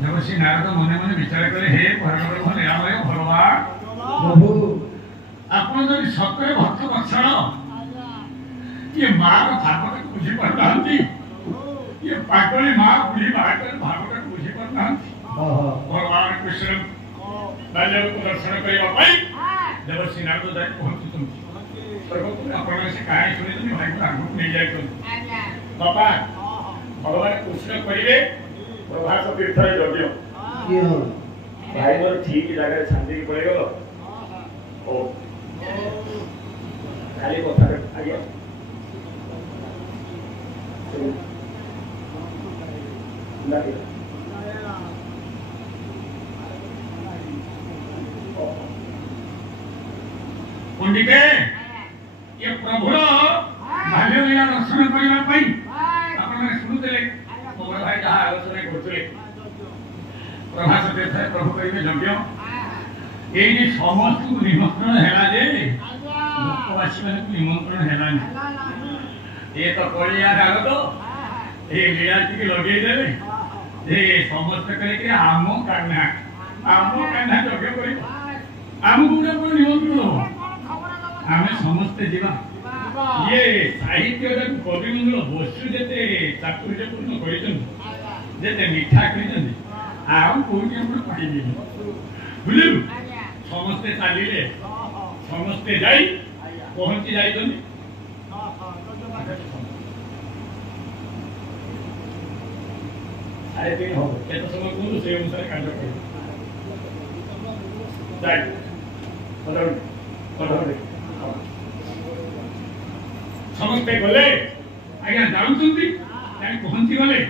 देवर्षि नारद मने मने विचार करे हे भगवान निरामय भगवान प्रभु आपण जदि सत्य भक्त वत्सल ये माँ भागवत को बुझी पारनांती ये पागली माँ बुढ़ी भागवत को बुझी पारनांती भगवान कृष्ण बाल्य को दर्शन करबा पई देवर्षि नारद जाय पहुंचुଛନ୍ତି सर्वप्रथम आपण से कहानी सुनि तुम भाई को आगु नहीं जाय तो बाबा भगवान कृष्ण करिवे प्रभास तीर्थ यज्ञ भाई मोर ठीक जगह शांति की पड़े गलो ओ खाली कथा आगे पंडिते ये प्रभुर बाल्य लीला दर्शन करबा पई आपण सुनुतले मोर भाई जहा आलोचना करथले प्रभास तीर्थ प्रभु कहिबे यज्ञ एई समस्त निमंत्रण हैला जे भक्तवासी माने निमंत्रण हैला ये तो कोलिया डालो तो ए लीला की लगे देबे ए समस्त करे के आमो कान्हा यज्ञ करी आमो गुडा को निमंत्रण हो आमे समस्त जीवा ये साहित्य कवि मंगल बसु जेते चातुर्यपूर्ण करिछन जेते मिठा करिछन आउ कोई हमर पाई दी बुझलु समस्त चालिले समस्त जाई पहुंची जाइछन साढ़े 3 हो केते समय को से अनुसार कार्य कर जाई पढ़ो समस्ते गले आज्ञा जानुंती जाई पहुंची गले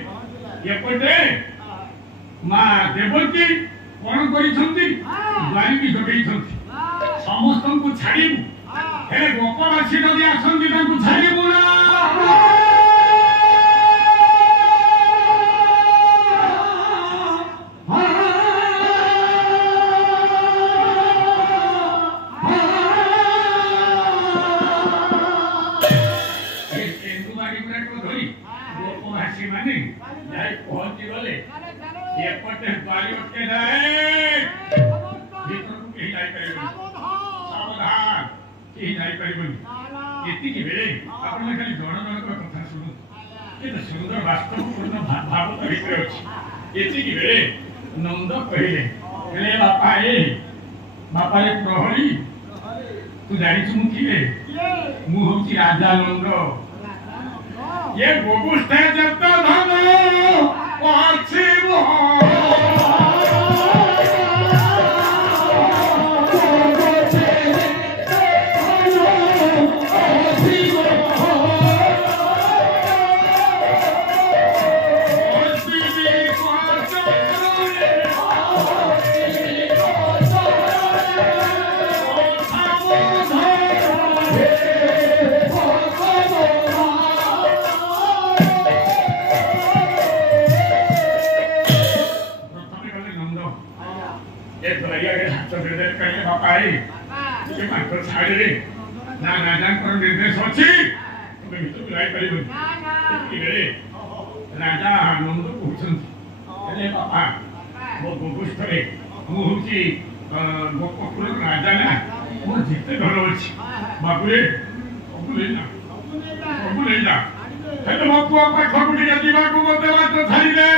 एपटे मां देवकी कोन करिसंती द्वारिकी जगैसंती समस्त को छाड़ीबु हे गोपवासी जदि आसंती तांको छाड़ीबु ना नंद कहले बापा रे प्रहरी तू जानी मु किए मु होची राजा नंद ये गोगुष्ठे जत धन पाछिब निर्देश अच्छी राजा नंद कहते बापा मो गोगुष्ठे मुझे गोपकुल राजा ना मोर जिते धन अच्छी बाबुरे सब लेना मो पुआ पाखक जावाक मत बात छाड़े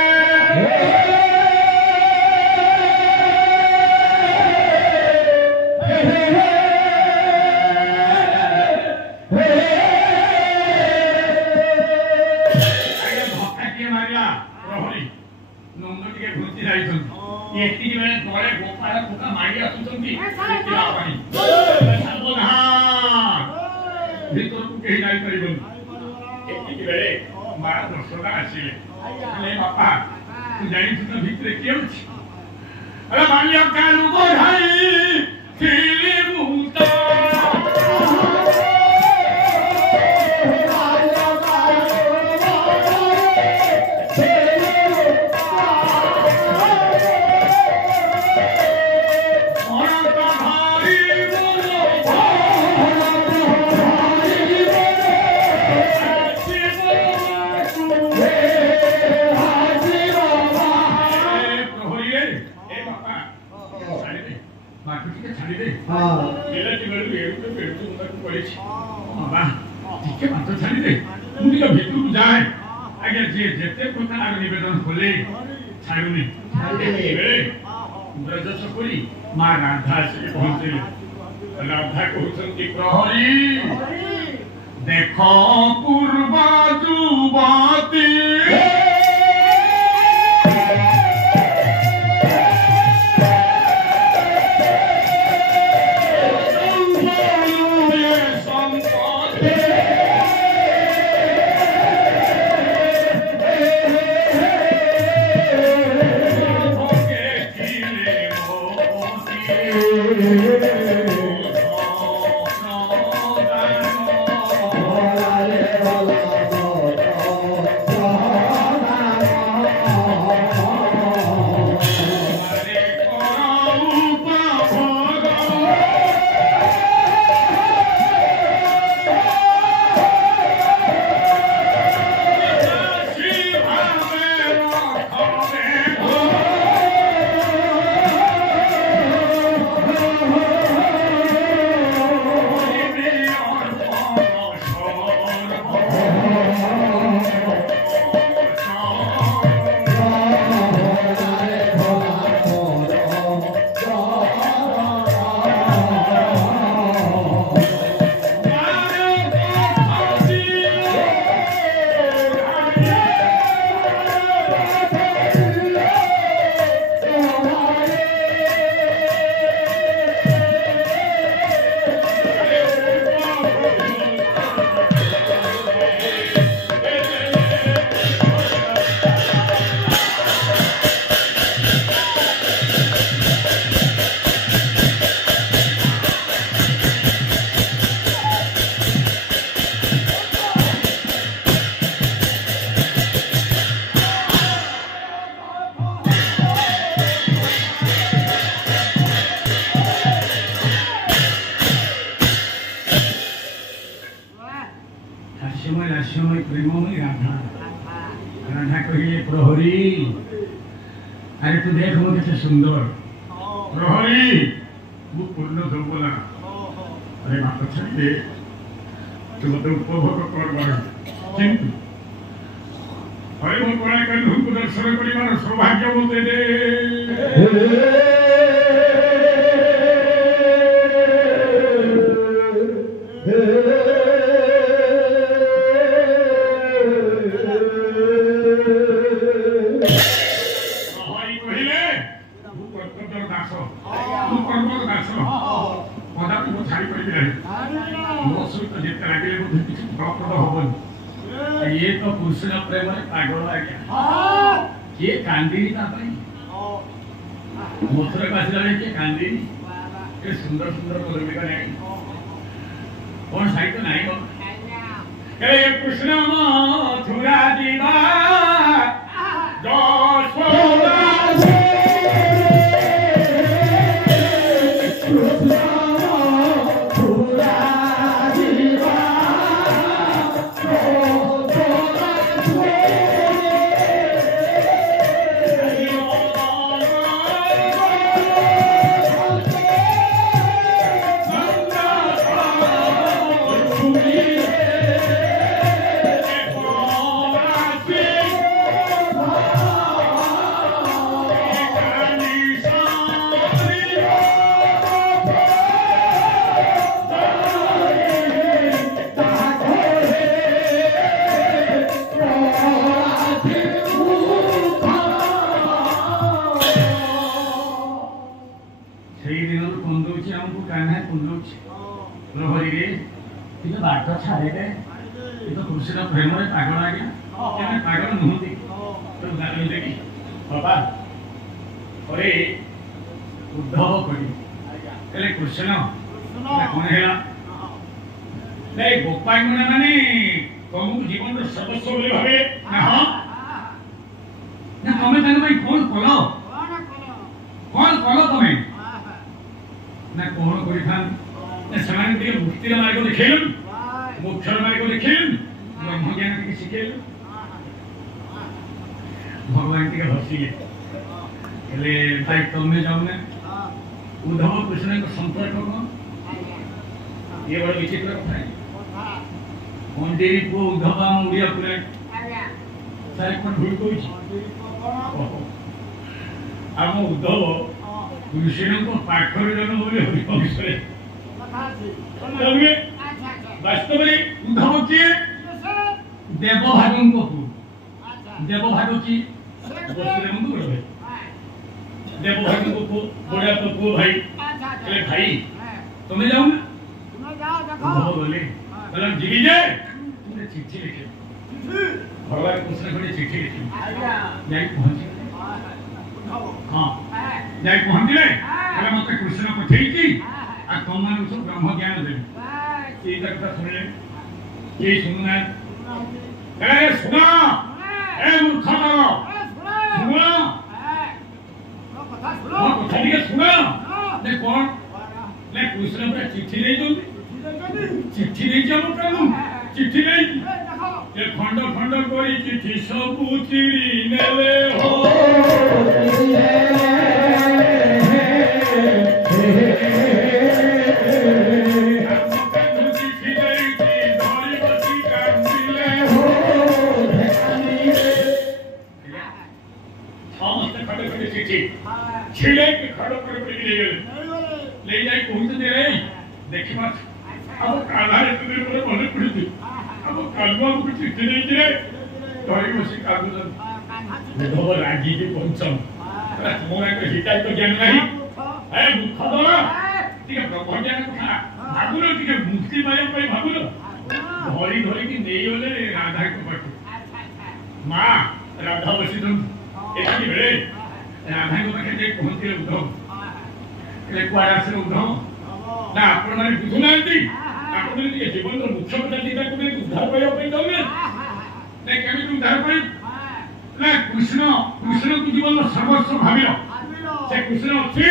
बापा तू जानी भितर किए अरे मानिया कालू बढ़ाई फिर मुहूर्त Hey! କରିଛି ବାବା ଟିକେ ବାଟ ଛାଡ଼ିଦେ ମୁଁ ଟିକେ ଭିତରକୁ ଯାଏ ଆଜ୍ଞା ଯିଏ ଯେତେ ପ୍ରକାର ନିବେଦନ କଲେ ଛାଡ଼ୁନି ବ୍ରଜସ କରି ମା ରାଧା ଆସିକି ପହଞ୍ଚିଲେ ରାଧା କହୁଛନ୍ତି ପ୍ରହରୀ ଦେଖ ପୂର୍ବ ଯୁବତୀ हास्यमय प्रेममय राधा राधा कहिए प्रहरी अरे तू देख मो कितने सुंदर प्रहरी वो पूर्ण যৌবনা अरे बात छाड़े तू मत उपभोग कर किंतु अरे मो कोना कर तुमको दर्शन करिवार सौभाग्य बोलते दे ये तो कृष्ण प्रेम पागल आ गया ये कांदिनी मथुरा को आसला किए कांदिनी ये सुंदर सुंदर मधुमिका नहीं कौन साहित्य नहीं कृष्ण मथुरा दीवा कृष्ण प्रेम पागल आ गया पागल नुहति बाबा अरे उद्धव कहे कृष्ण कौन है गोपाई मन माने तुमको जीवन सर्वस्व बोली भावे ना तुम्हें कौन कल तुम्हें ना कौन कर मुक्ति मार्ग देखेल मोक्ष मार्ग देखेल ब्रह्म ज्ञान के शिखेल भगवान के हसिले भाई तुम्हें जाऊने उद्धव कृष्ण का संपर्क कौन ये बड़ा विचित्र कथा है मंदिर को उद्धव मुड़िया पुरे सारे कोन भूल कोई हम उद्धव कृष्ण को पाखर जन बोले हरिवंश रे तबे वास्तव में उद्धव के देवभागन को देवभाग की बसरे मुंडू रे देवभागन को बड़ा तो को भाई अरे भाई तुम्हें जाओ ना उद्धव बोले बोले जीवी जे तुमने चिट्ठी लिखे भगवान कृष्ण को चिट्ठी लिखी जाई पहुंची हां जाई पहुंचले बोले मते कृष्ण पठेई आ तुम मान सब ब्रह्म ज्ञान दे ये कथा सुनले ये सुनना ए सुना ए मूर्ख सुना कथा ये सुना ने कौन ने कृष्ण पर चिट्ठी नहीं दो चिट्ठी नहीं जानो प्रभु चिट्ठी नहीं ये खंड खंड कोई चिट्ठी सब चिरी नेले हो छिड़े के खड़ो कर ले जाए पहुंच दे रहे देखी मत अब काला रे तुझे बोले बोले पड़ी अब कालवा को चिट्ठी नहीं दे तोरी मसी कागज उद्धव राजी के पहुंचम मोरा को हिताई तो ज्ञान नहीं है दुख दो ठीक है ब्रह्म ज्ञान कथा भागुलो ठीक है मुक्ति पाए पे भागुलो धरी धरी की नहीं होले राधा को पटू मां राधा बसिदम एकी बेले राधा को पाखे जे पहुंचे उद्धव ले कुआरा से उद्धव ना आपण माने बुझु नांती आपण जे जीवन रो मुख्य कथा चिंता को उद्धार पाया पे दो ने केमी उद्धार पाई ना कृष्ण कृष्ण को जीवन रो सर्वस्व भाबिलो से कृष्ण अछि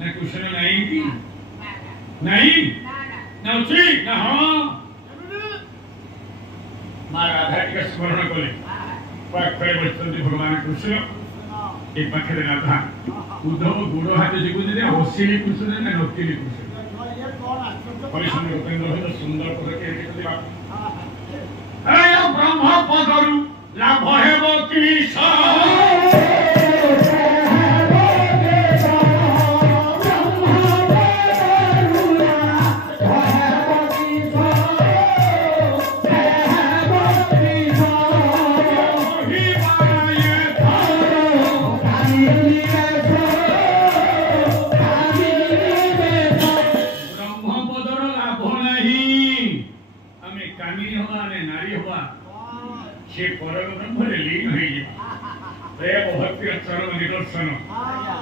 ना कृष्ण नहीं की नहीं ना अछि ना हां मां राधा के स्मरण कोले पाखे बचते भगवान कृष्ण एक पाखे राधा उद्धव गुड़ हाथ जीवन दे हसीली कृष्ण ने नकली कृष्ण परिश्रम उपेंद्र है सुंदर पद के दिला अरे ब्रह्म पदरु लाभ हेबो किसा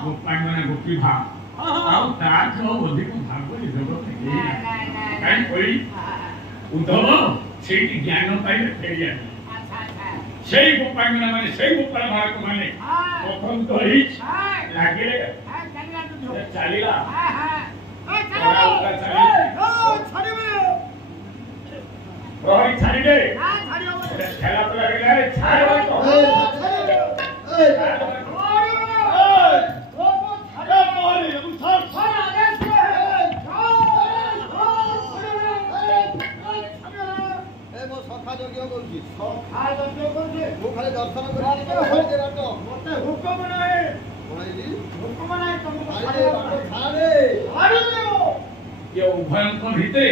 गोपांगना गोपी भाव आउ ताठ अधिक भाग जगत कहीं कोई उद्धव से ज्ञान पाइले फेरिया से गोपांगना माने से गोपाल बालक माने प्रथम तो ही लागे चलीला प्रहरी छाड़ी दे खेला तो लगे रे छाड़ तो ये उभयंकर भितरे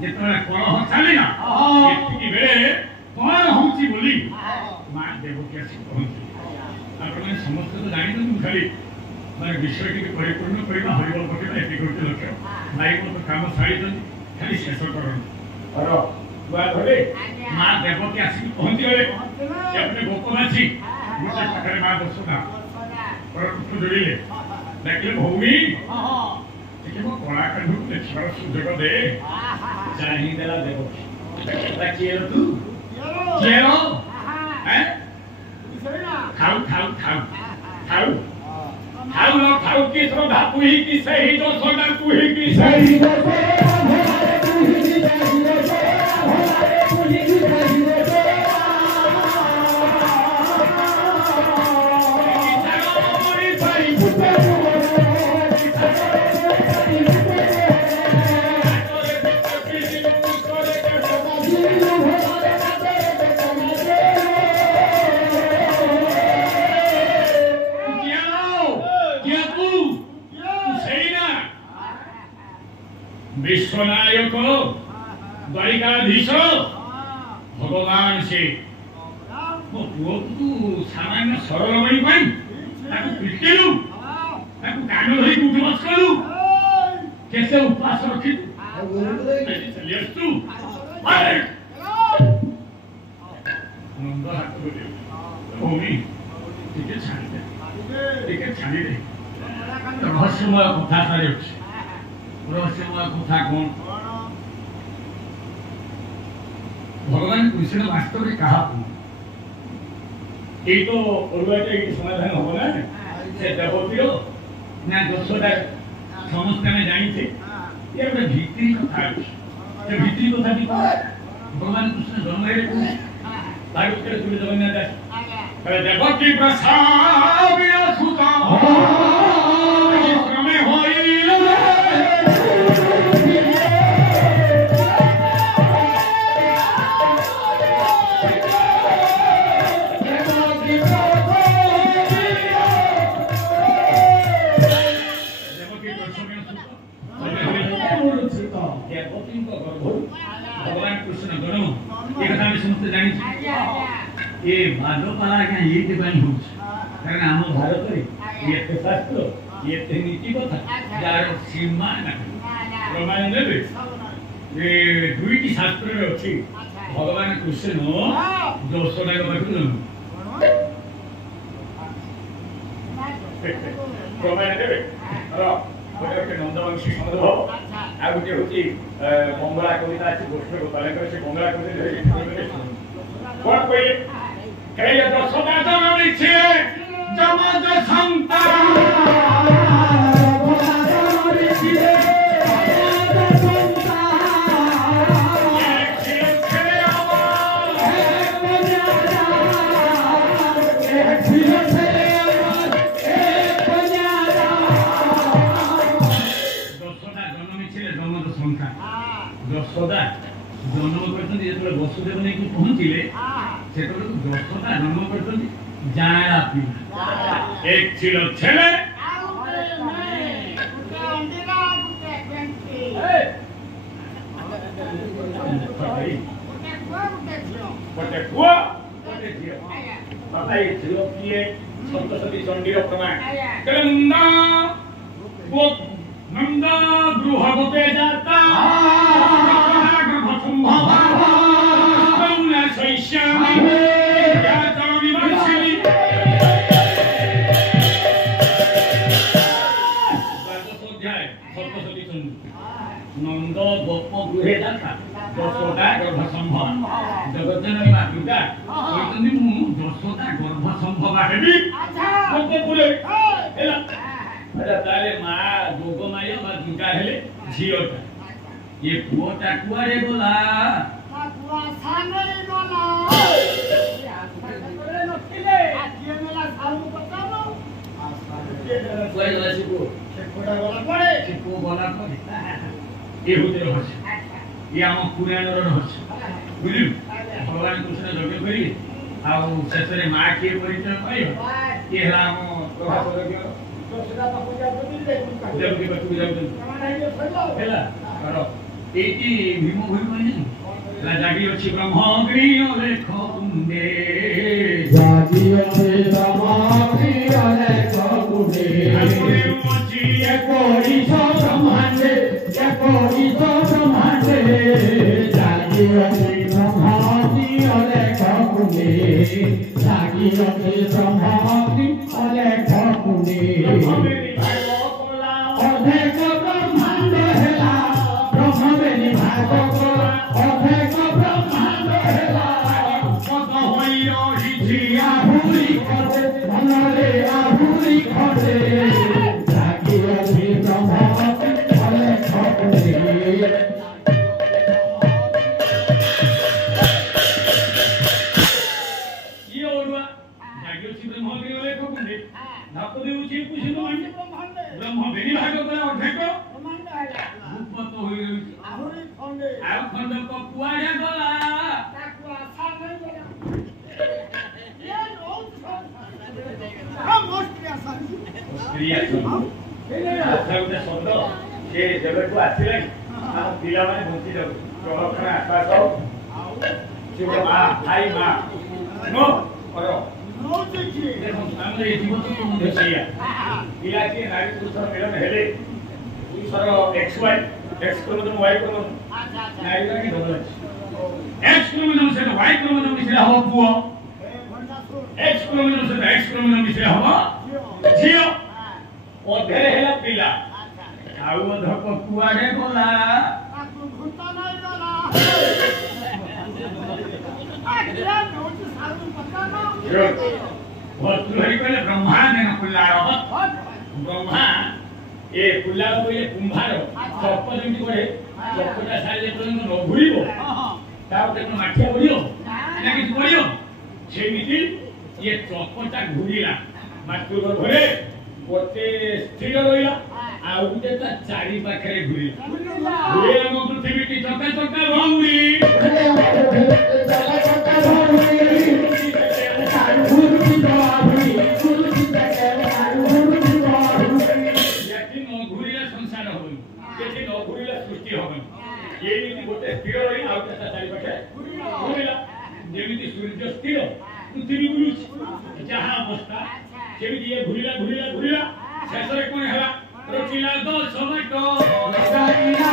जेतने कलह चलेना एतिकी बेले कौन होउची बोली मां देवकी आसी पहुंची आपण समस्त तो जानि न खाली माने विषय के परिपूर्ण करबा हरिबल पकेला एति करते लक्ष्य भाई को तो काम सारी दन खाली शेष करन और बुआ धरे मां देवकी आसी पहुंची गले अपने गोपनाची मुझे पकड़े मां दसना पर कुछ जोड़िले देखले भूमि देखो कोला कंडू लेखर सुजग दे चाही देला देवकी ताकियो तू केरो हैं खाऊ खाऊ खाऊ खाऊ खाऊ ना खाऊ की श्रद्धा तू ही की सही तो सोना तू ही की सही न्यायाधीश भगवान से मो पुओ तू सामान्य सरल बनी पाई ताकू पिटेलु ताकू कानो धरि उठ बस कलु कैसे उपवास रखी चलिए तू अरे नंद हाथ बोले भूमि टिके छाड़ी दे रहस्यमय कथा सारे अछि रहस्यमय कथा कौन भगवान कृष्ण वास्तव में कहा ये तो समाधान हो ना से देवतीय ना दशटा समस्त में जानी थे ये गोटे भित्री कथा अछि से भित्री कथा की भगवान कृष्ण जन्म रे भागवत के सुनि जगन्नाथ दास देवकी प्रसाद सुता क्रमे होइल भगवान कृष्ण गण ये कथा में समस्त जानी ये बादपाला क्या ये के बनी हो कारण हम भारत रे ये शास्त्र ये नीति कथा जार सीमा ना प्रमाण देबे ये दुईटी शास्त्र रे अछि भगवान कृष्ण दोषडा को बाटू प्रमाण देबे के नंदवंशी संदर्भ आ गुटे होची मंगला कविता अछि गोष्ठ गोपालकर से मंगला कविता कोन कोई कहे दशदा जन्म छे जमज संतान दशदा जन्म करछन जेतले वसुदेव नै कि पहुंचिले सेतले दशदा जन्म करछन जाया पी एक छिलो छेले पटे कुआ पटे जियो बताई छिलो किए सप्तशती चंडीर प्रमाण कलंदा वो नंदा गृहपते जाता नंद गोप गृहे जाता दशदा गर्भ संभव जगतजननी मा दुर्गा कहतनी मु दशदा गर्भ संभव हेबी गोप बोले हेला अरे ताले मा जोगमाया मा दुर्गा हेले झियोटा ये पुओटा कुआरे बोला कुआ साने बोला करे नथिले आखिए मेला सालू बताबो कोई गला सिको से कोडा बोला पड़े सिको बोला पड़े ये होते रहस्य ये हम पुराण रहस्य बुझिलु भगवान कृष्ण जगे करी आ शेषरे मा के परिचय पाइयो ये हला हम प्रभाव लगे तो सेटा तो पूजा करले जब के बतु जाउ हेला करो एटी भीम भूमि कोनी ला जागी अछि ब्रह्मग्री लेख कुंडे जागी अछि ब्रह्मग्री लेख कुंडे आपुरे अछि कोई सो ब्रह्मांडे कोई सो ब्रह्मांडे जागी अछि ब्रह्मग्री लेख कुंडे जागी अछि ब्रह्मग्री लेख कुंडे अधेक ब्रह्मांड हेला ब्रह्मवेनी भागवत अधेक ब्रह्मांड हेला कत होइयो हिछि आहुरी खटे मनरे आहुरी खटे जागी अछि ब्रह्मवती फले खटे ये ओडवा जागी अछि ब्रह्मवती फले खटे नाप देउछि पुछि ब्रह्मवेनी भागवत अधेक रूपत होई रहछि आहुरी खंडे आ खंड को कुआडे गला ताकुआ साने गला ये बहुत हम ऑस्ट्रिया सानी ऑस्ट्रिया एले आसाउते शब्द से जगतु आसिले आ पिला माने बंची जाउ प्रभावना आकाश ସେ ମା ଭାଇ ମା नो करो देखो हमरे जीवन को मुझे चाहिए पिला की नारी पुरुष मिलन हेले पुरुषर X Y X chromosome Y chromosome नारी का की डबल एक्स क्रोमोसोम से वाई क्रोमोसोम मिश्र हो पुओ एक्स क्रोमोसोम से एक्स क्रोमोसोम मिश्र हो झियो ओधे हेला पिला आउ धक कुआडे बोला ताकू घुटा नाही गला आज्ञा नोच सारू पक्का ना भर्तृहरि कहले ब्रह्मा ने कुल्लार ब्रह्मा ए कुल्लार कहले कुंभार चप्प जेमति करे चप्पटा साले पर्यंत न घुरिबो तापरे न माठिया बढियो ना कि बढियो सेमिति ये चप्पटा घुरिला माठियो धरे गोटे स्थिर रहिला आ उते ता चारि पाखरे घुरिला घुरिला म पृथ्वी की चक्का चक्का भौरी चक्का चक्का भौरी सूर्य स्थिर पृथ्वी बुलुची जहाँ अवस्था सेमिति ये घुरिला घुरिला घुरिला शेषरे कोन हला रचिला दो समाटो लगाइला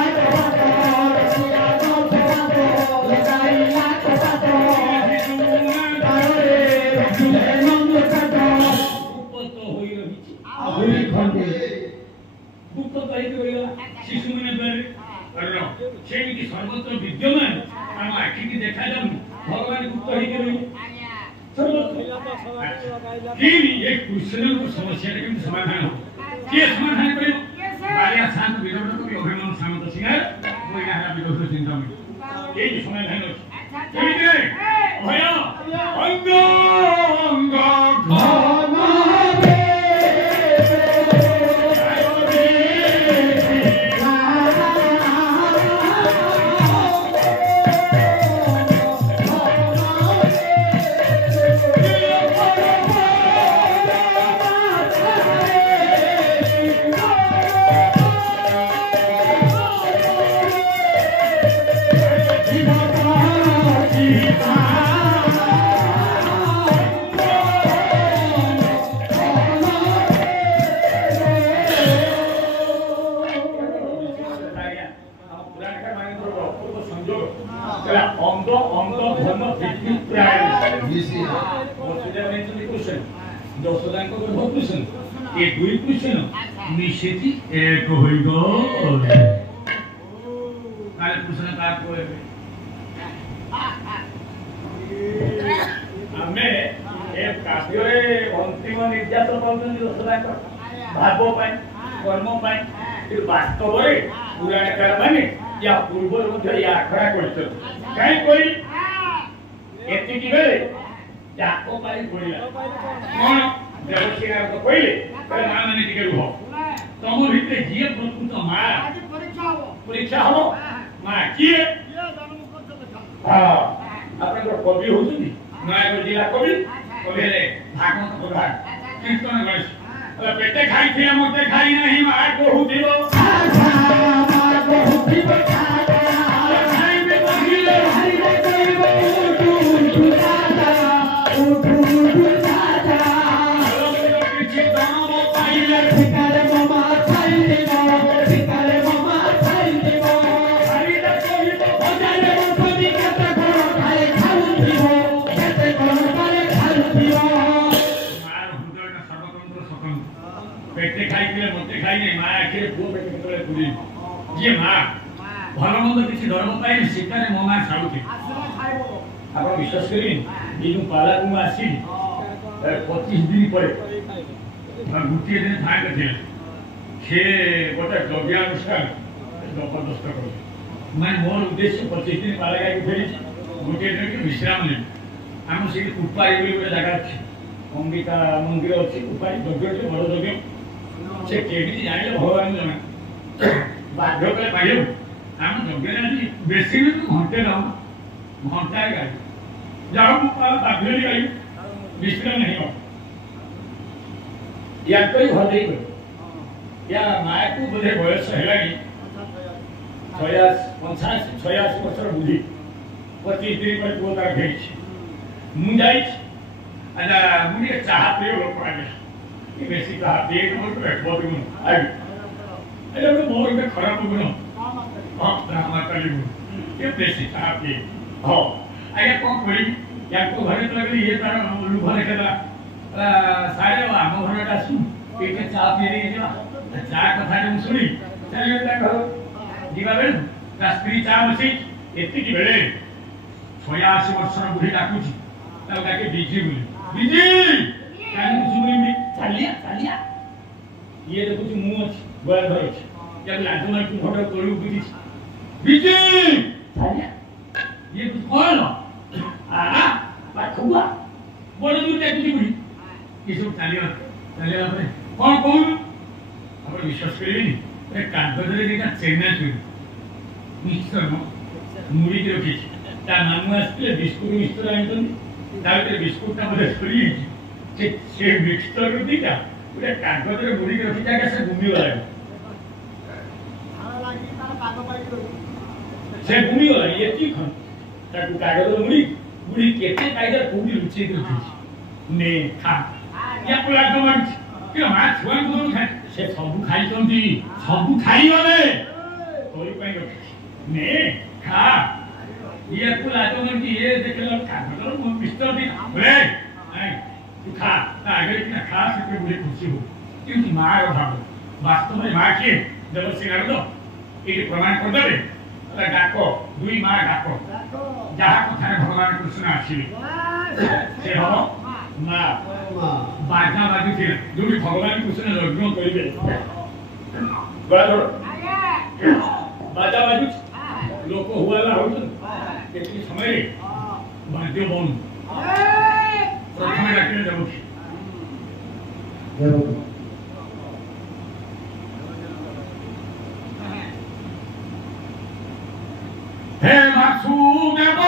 शिशु मैंने सेमिति सर्वत्र विद्यमान आम आखि की देखा जाऊ भगवान गुप्त होई रही एक क्वेश्चन को समस्या के समाधान हो के समाधान करियो बालिया शांत विरोध को अभिमान सामंत सिंगर कोई ना विरोध चिंता में ये समाधान हो केमिते भय अंग अंग निश्चित एक होइगो काले प्रश्न का कोए हमें एक काव्यरे अंतिम निर्यात करछन दशरथ भाव पाई कर्म पाई फिर वास्तव रे पुराणकार माने या पूर्व मध्य या आखरा करछन काई कोई एति की बेले जाको पाई कोइला कोन देवसिंह को कोइले मां माने टिके रुहो तम भितर जी प्रकृत माँ परीक्षा हम माँ किए अपने कवि होती नयागढ़ जिला कवि कवि हेले भागवत प्रधान कीर्तन गणेश पेटे खाई थी मते खाई नहीं माँ बहुथिबो ये माँ भल मंद किसी धर्म पाई शिकार मो माँ खाऊथी आप विश्वास करें ये पाला को आसी 25 दिन पर गोटे दिन थाक से गोटे यज्ञानुष्ठान जबरदस्त कर मैं मोर उद्देश्य 25 दिन पाला गाई फेरी गोटे दिन के विश्राम ने आम से कुपारी गोटे जगह अच्छी अंबिका मंदिर अच्छी कुपारी यज्ञ बड़ यज्ञ से केमी जाने भगवान जाना बाध्य कले पाइयो आम यज्ञ बेसी घंटे रहो घंटा गाई जाओ बाध्य गाई विश्राम नहीं हो या कोई भदे या माया को बोधे बयस है 86 वर्ष बुद्धि 25 दिन पर पुओ तार भेज मु जाई अच्छा मुझे चाह पियो लोग आगे ये बेसी चाह पिए मोर को बहुत गुण आई अरे वो मोर में खराब गुण हां ड्रामा कली गुण ये बेसी चाह पिए हां आगे कौन कोई या को घरे तो लगली ये तार लुभा रखेला सारे हम घरटा सु एक चाह पिए जा चाह कथा जो सुनी चलिए ता घर जीवा बेल ता स्त्री चाह बसी एति की बेले 86 वर्षर बुढ़ी डाकुची ताऊ डाके बिजी बोली बिजी कानी सुनी चालिया चालिया ये देखो छु मु अछि गोल धर अछि या लाजमा तू फोटो तोळू बुझी बिजी चालिया ये कुछ कौन आ पाखुआ बड़ दूर देखी बुढ़ी ये सब चालिया चालिया पर कौन कौन आपण विश्वास करिबेनी ए कागजरे जेटा चेन्नई छु मिस्टर मुड़ी के रखी ता मामू आसले बिस्कुट मिस्टर आइतन ताते बिस्कुट ता बडे स्टोरी से मिक्सचर दिटा पूरा कागज रे मुड़ी के रखी जाके से घूमी वाला हां लागी तार पागो पाई से घूमी वाला ये की खन ताकू कागज रे मुड़ी केते कागज पूरी लुची के रखी ने खा या पूरा गमन के मां छुआ को खा से सब खाई चंदी सब खाई वाले कोई पाई रखी ने खा ये पूरा गमन की ये देखला कागज रे मिस्टर दी रे तू खा आगे की खा से कोई बड़ी खुशी हो क्योंकि मां रो भाव वास्तव में मां के जब सिंगार दो ये प्रमाण कर देबे अरे डाको दुई मां डाको जहां कथा भगवान कृष्ण आछिले से हो मां बाजा बाजी थे दुई भगवान कृष्ण लग्न करिवे बाजा बाजी लोक हुआला होत केतनी समय रे बाद्य बन प्रथम डाकिले देबो हे वासुदेव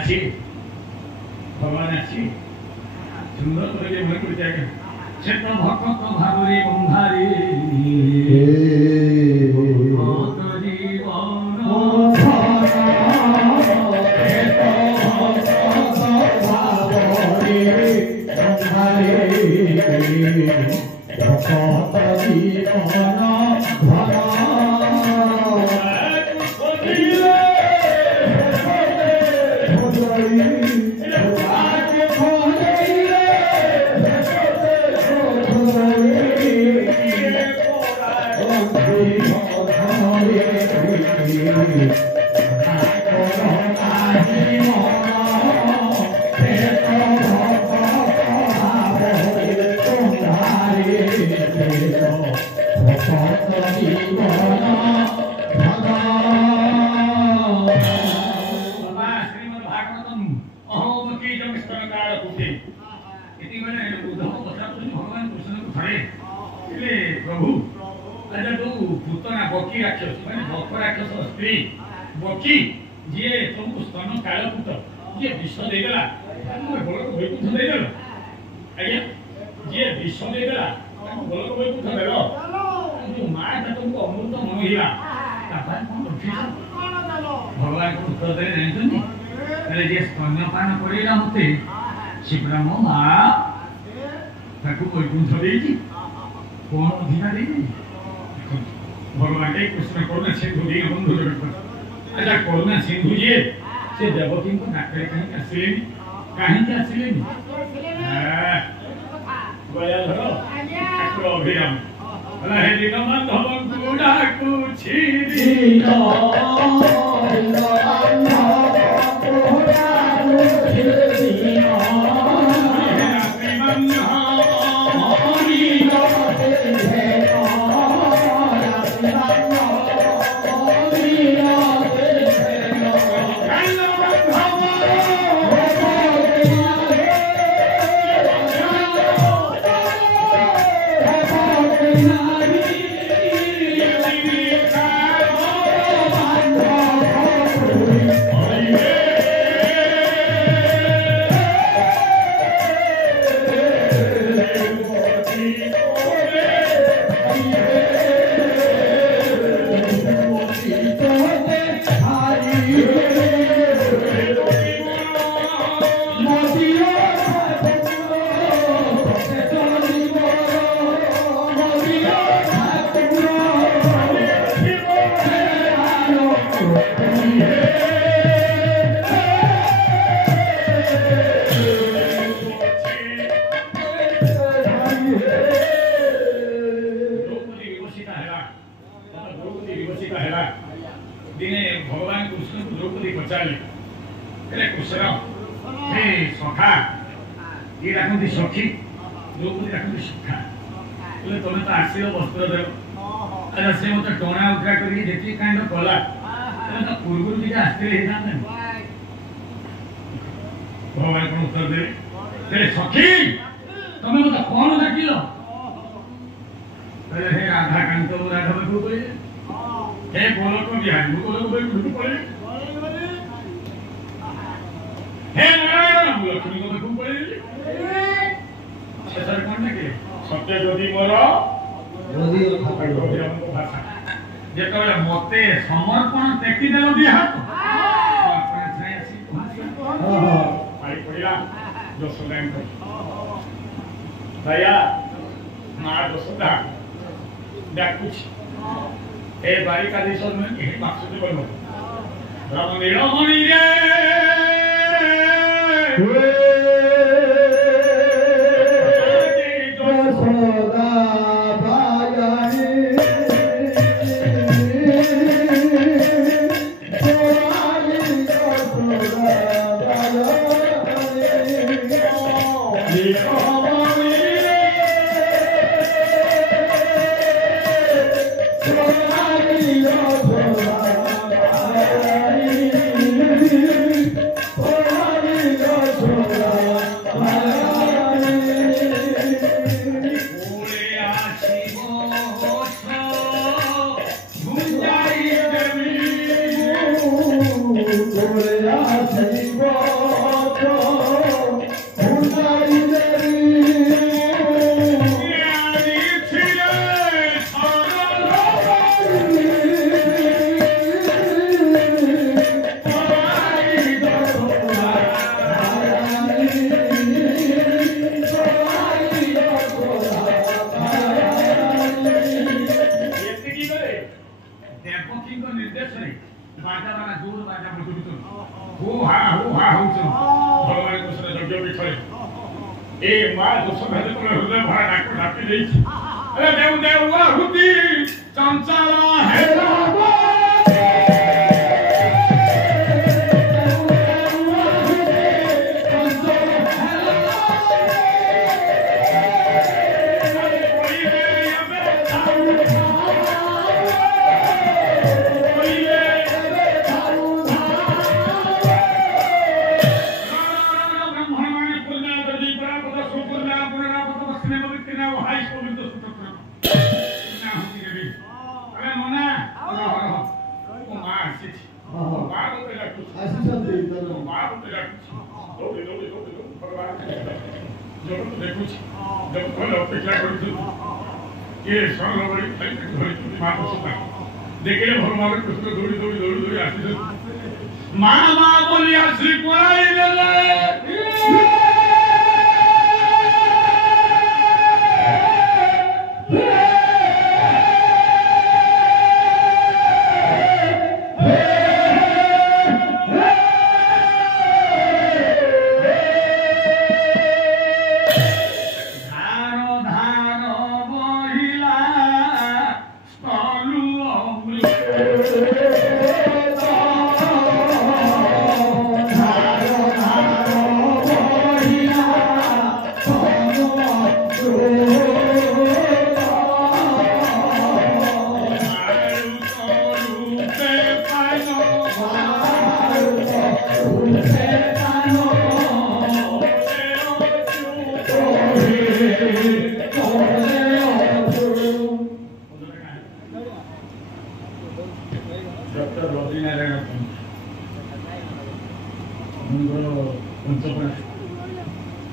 अच्छा भगवान अच्छी सुंदर तरीके मन को जाएगा क्षेत्र भक्त भावरे बंधारे भक्त जीवन बकी जे सब स्तन काल पुत जे विष देगला बोल को बैकुंठ देगला आज्ञा जे विष देगला बोल को बैकुंठ देलो जो मां था तुमको अमृत मन हिला तापर कोन रखी भगवान को उत्तर दे नहीं सुनी अरे जे स्तनपान करेला होते शिवराम मां ताको बैकुंठ देजी कोन अधिना देजी भगवान के कृष्ण करुणा सिंधु जी बंधु जगत अच्छा करुणा सिंधु जी से देवकी को नाकरे कहीं आसिलेनी गयाधर ठाकुर अभिराम ହେଲା ହେ ଦିନ ମାଧବଙ୍କୁ ଡାକୁଛି दिने भगवान कृष्ण को द्रौपदी पचारे हेले कृष्ण हे सखा ये रखती सखी द्रौपदी रखती सखा बोले तुम तो आसिल वस्त्र देव अच्छा से मत टणा उतरा करके जी कांड कला तो पूर्व टी आसते भगवान कौन उत्तर दे सखी तुम मत कौन डाकिल हे राधा कांत राघव को बोले हे गोलक बिहारी गोलक भाई ढूंढ पड़े हे नारायण लक्ष्मी को ढूंढ पड़े सर कौन के सत्य ज्योति मोर ज्योति हमको भाषा जेतबे मते समर्पण टेकी देल दिया समर्पण छाय आसी भाई पड़िला यशोदा को दया मां यशोदा डाकुछ ए बारिका देश में यही माक्सुद बोलो राम नीलमणि रे यशोदा बायानी देखिए भगवान कृष्ण दौड़ी दौड़ी दौड़ी दौड़ी आसी माँ माँ बोली आसी कोई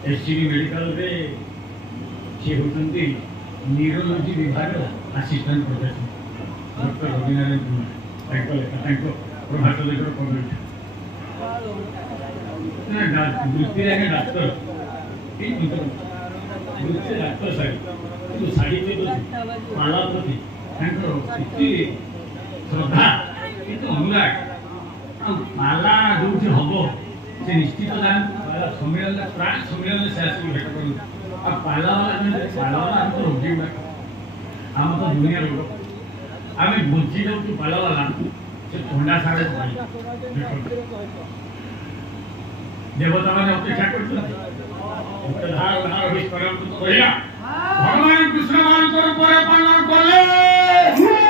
एससीबी मेडिकल रे से होती न्यूरोलॉजी विभाग assistant professor doctor Ravinarayan Kumar Prabhat लेकर कॉलेज वृत्ति आगे डॉक्टर वृत्ति डॉक्टर साहेब साहित्य पाला प्रति श्रद्धा किंतु अनुराग पाला जो हम से निश्चित पाला सम्मेलन प्राण सम्मेलन से आसिक भेट करूँ आ पाला वाला हम तो रोगी आम तो दुनिया रोग आम बुझी जाऊँ पाला वाला से थंडा सारे देवता मैंने अपेक्षा कर भगवान कृष्ण मान पालन कले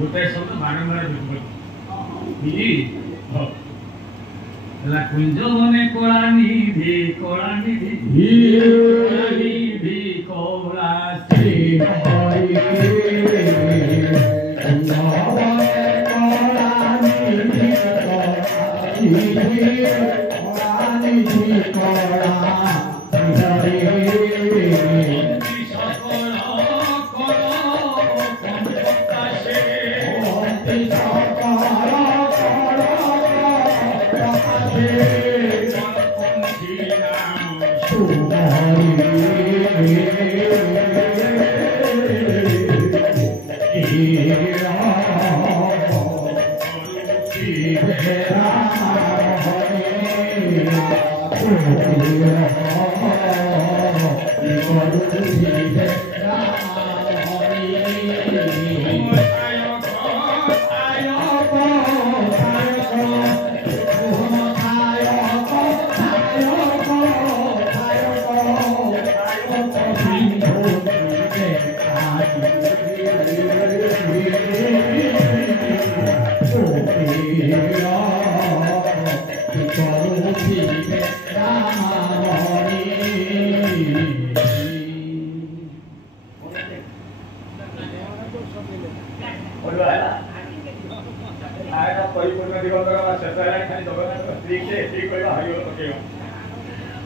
गोटे शब्द बारंबार कुंज मने कला निधि कला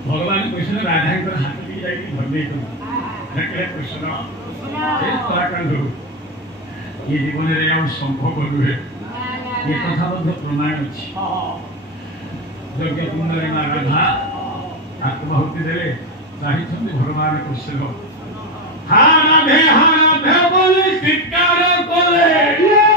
भगवान कृष्ण राधा हाथ भी जाकर भर दे कृष्ण ये जीवन में संभव नुहे ये कथा प्रमाण अच्छी यज्ञ कुंड में राधा आत्माहुति दे चाहते भगवान कृष्ण हा राधे बोली चित्कार कले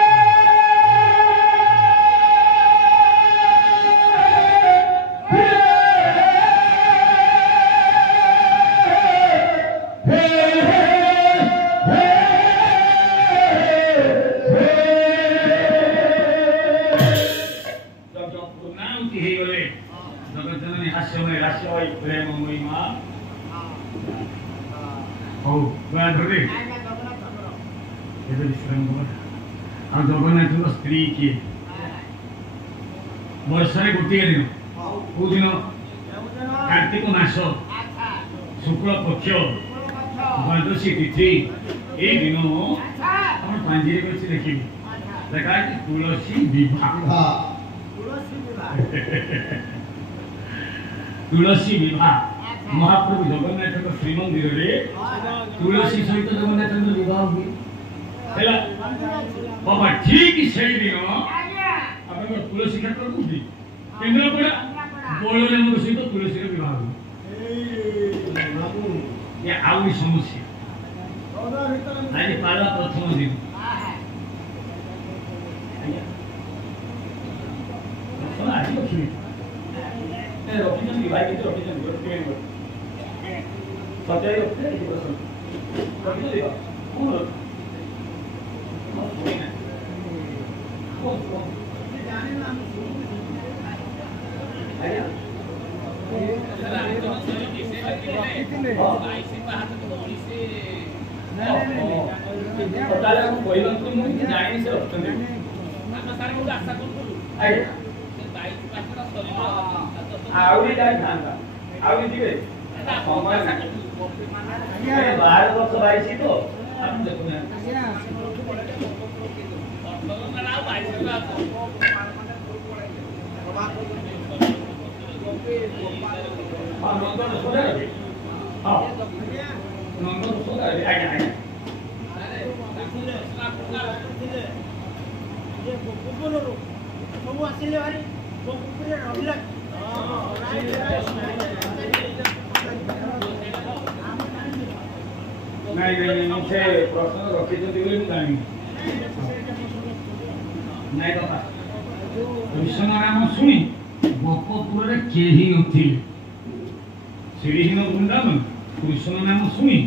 जगन्नाथ स्त्री किए वर्ष गोटे दिन कौ दिन कार्तिक मास शुक्ल पक्ष द्वादशी तिथि ये दिन पांजी देखिए देखा तुलसी विवाह तुलसी विवाह महाप्रभु जगन्नाथ श्रीमंदिर तुलसी सहित जगन्नाथ विवाह हुए बाबा ठीक से दिन आपन तुलसी क्षेत्र कोठी केंद्रापड़ा बलराम सहित तुलसी विवाह ये आउनी समस्या आज पाला प्रथम दिन आज लक्ष्मी रखी भाई रखी सजाई बाहर वर्ष बाईस तो आप देखो नहीं मुझे प्रश्न रखी जानी नहीं बाबा कृष्ण नाम शुणी गोपपुर केही नथिले श्रीहीन वृंदावन कृष्ण नाम शुणी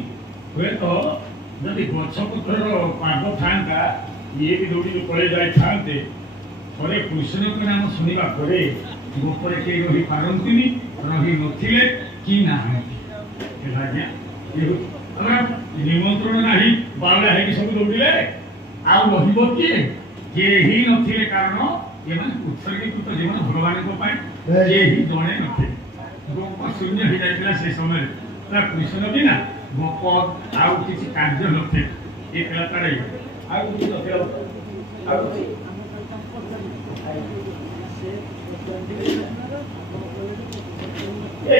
हुए तो जदि गछपत्र पाग था ये भी दौड़ी पड़े जाए थे थे कृष्ण के नाम शुणा पर गोपरे कई रही पारती रही नथिले कि ना निमंत्रण नाही बावला है कि सब दौड़े आउ रहिबो किए जे ही नथिले कारण ये माने उत्सर्गीकृत जीवन भगवान को पाए जे ही जणे नथिले गोप शून्य हो जाइतला से समय ता कृष्ण बिना गोप आउ किछि कार्य नथे ए कला तारे आउ किछि नथे आउ ए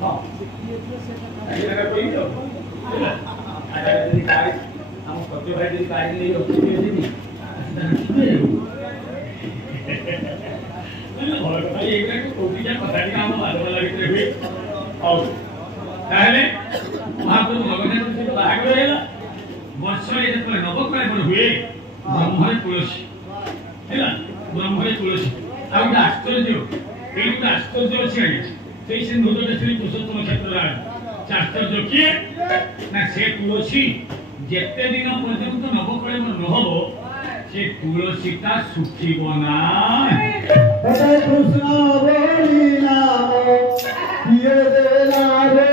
हां आगे लगा कोई तो आगे यदि कार्य हम सत्य भाई यदि कार्य नहीं होती है और भाई एक ना टोपी क्या पता नहीं हम बात वाला लिखते हुए और पहले वहां तो भगवान ने तो बाहर रहेगा वर्ष ये तो नवकला पर हुए ब्रह्मरे तुलसी है ना ब्रह्मरे तुलसी अब आश्चर्य एक आश्चर्य अछि से सिंधु तो श्री पुरुषोत्तम क्षेत्र आश्चर्य किए ना से तुलसी जेते दिन पर्यंत नवकले न हबो से तुलसीटा सुखिबो ना हरे कृष्ण बोली नाम ये देला रे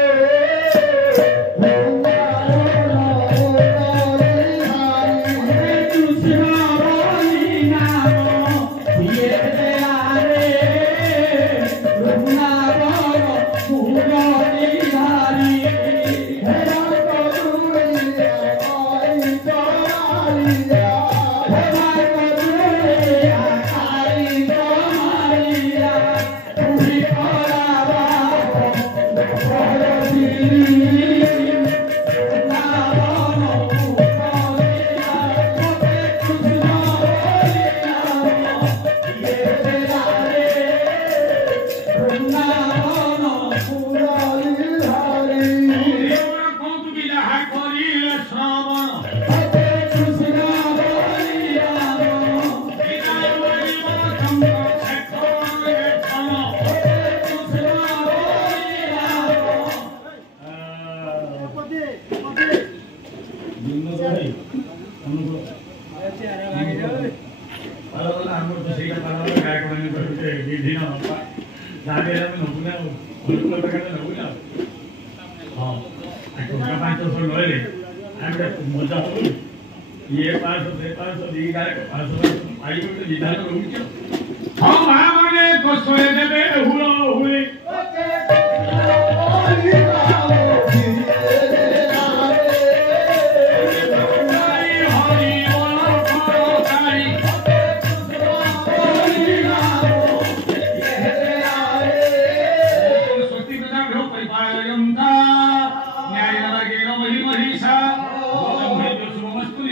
ये 500 दी गाय 500 आई को विधान होगी हम माने को सोए देबे हुलो हुए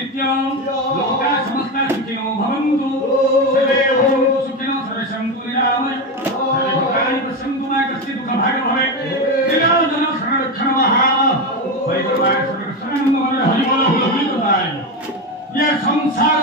नित्यं लोकाः समस्ताः सुखिनो भवन्तु सर्वे भवन्तु सुखिनो सर्वे सन्तु निरामयाः सर्वे भद्राणि पश्यन्तु मा कश्चित् दुःखभाग् भवेत् त्रिलोचन शरणरक्षणमः वैकुण्ठाय सर्वशरणं हरिवल हुलहुलितदाय ये संसार